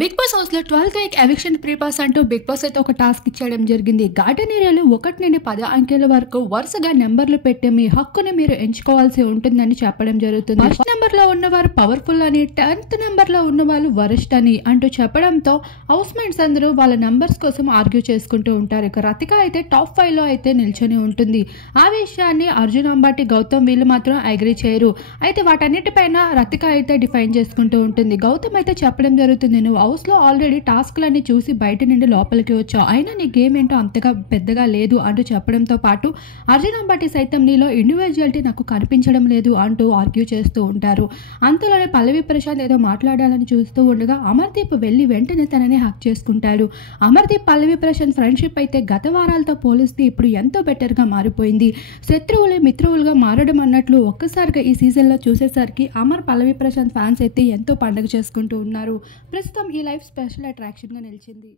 Big boss హౌస్‌లో 12th week eviction pre pass అంటూ big boss అయితే ఒక టాస్క్ ఇచ్చేయడం జరిగింది. గార్డెన్ ఏరియాలో 1 నుండి 10 అంకెల వరకు వరుసగా నంబర్లు పెట్టి మీ హక్కుని మీరు ఎంచుకోవాల్సి ఉంటుందని చెప్పడం జరుగుతుంది. ఫస్ట్ నెంబర్‌లో ఉన్నవారు పవర్‌ఫుల్ అని, 10th నెంబర్‌లో ఉన్నవాళ్ళు వరస్ట్ అని అంటూ చెప్పడంతో హౌస్ మేట్స్ అందరూ వాళ్ళ నంబర్స్ కోసం ఆర్గ్యూ చేసుకుంటూ ఉంటారు. ఇక రతిక అయితే టాప్ 5లో అయితే నిల్చొని ఉంటుంది. ఆ విషయాన్ని అర్జున్ అంబాటి, గౌతమ్ వీళ్ళు మాత్రం అగ్రీ చేయరు. అయితే వాటన్నిటిపైన రతిక అయితే డిఫైన్ చేసుకుంటూ ఉంటుంది. గౌతమ్ అయితే చెప్పడం జరుగుతుంది, నువ్వు హౌస్లో ఆల్రెడీ టాస్క్లన్నీ చూసి బయట నుండి లోపలికి వచ్చావు, అయినా నీ గేమ్ ఏంటో అంతగా పెద్దగా లేదు అంటూ చెప్పడంతో పాటు అర్జున్ అంబాటి సైతం నీలో ఇండివిజువాలిటీ నాకు కనిపించడం లేదు అంటూ ఆర్గ్యూ చేస్తూ ఉంటారు. అంతలోనే పల్లవి ప్రశాంత్ ఏదో మాట్లాడాలని చూస్తూ ఉండగా అమర్దీప్ వెళ్ళి వెంటనే తనని హక్ చేసుకుంటాడు. అమర్దీప్ పల్లవి ప్రశాంత్ ఫ్రెండ్షిప్ అయితే గత వారాలతో పోలిస్తే ఇప్పుడు ఎంతో బెటర్గా మారిపోయింది. శత్రువులే మిత్రువులుగా మారడం అన్నట్లు ఒక్కసారిగా ఈ సీజన్లో చూసేసరికి అమర్ పల్లవి ప్రశాంత్ ఫ్యాన్స్ అయితే ఎంతో పండగ చేసుకుంటూ ఉన్నారు. ప్రస్తుతం ఈ లైఫ్ స్పెషల్ అట్రాక్షన్గా నిలిచింది.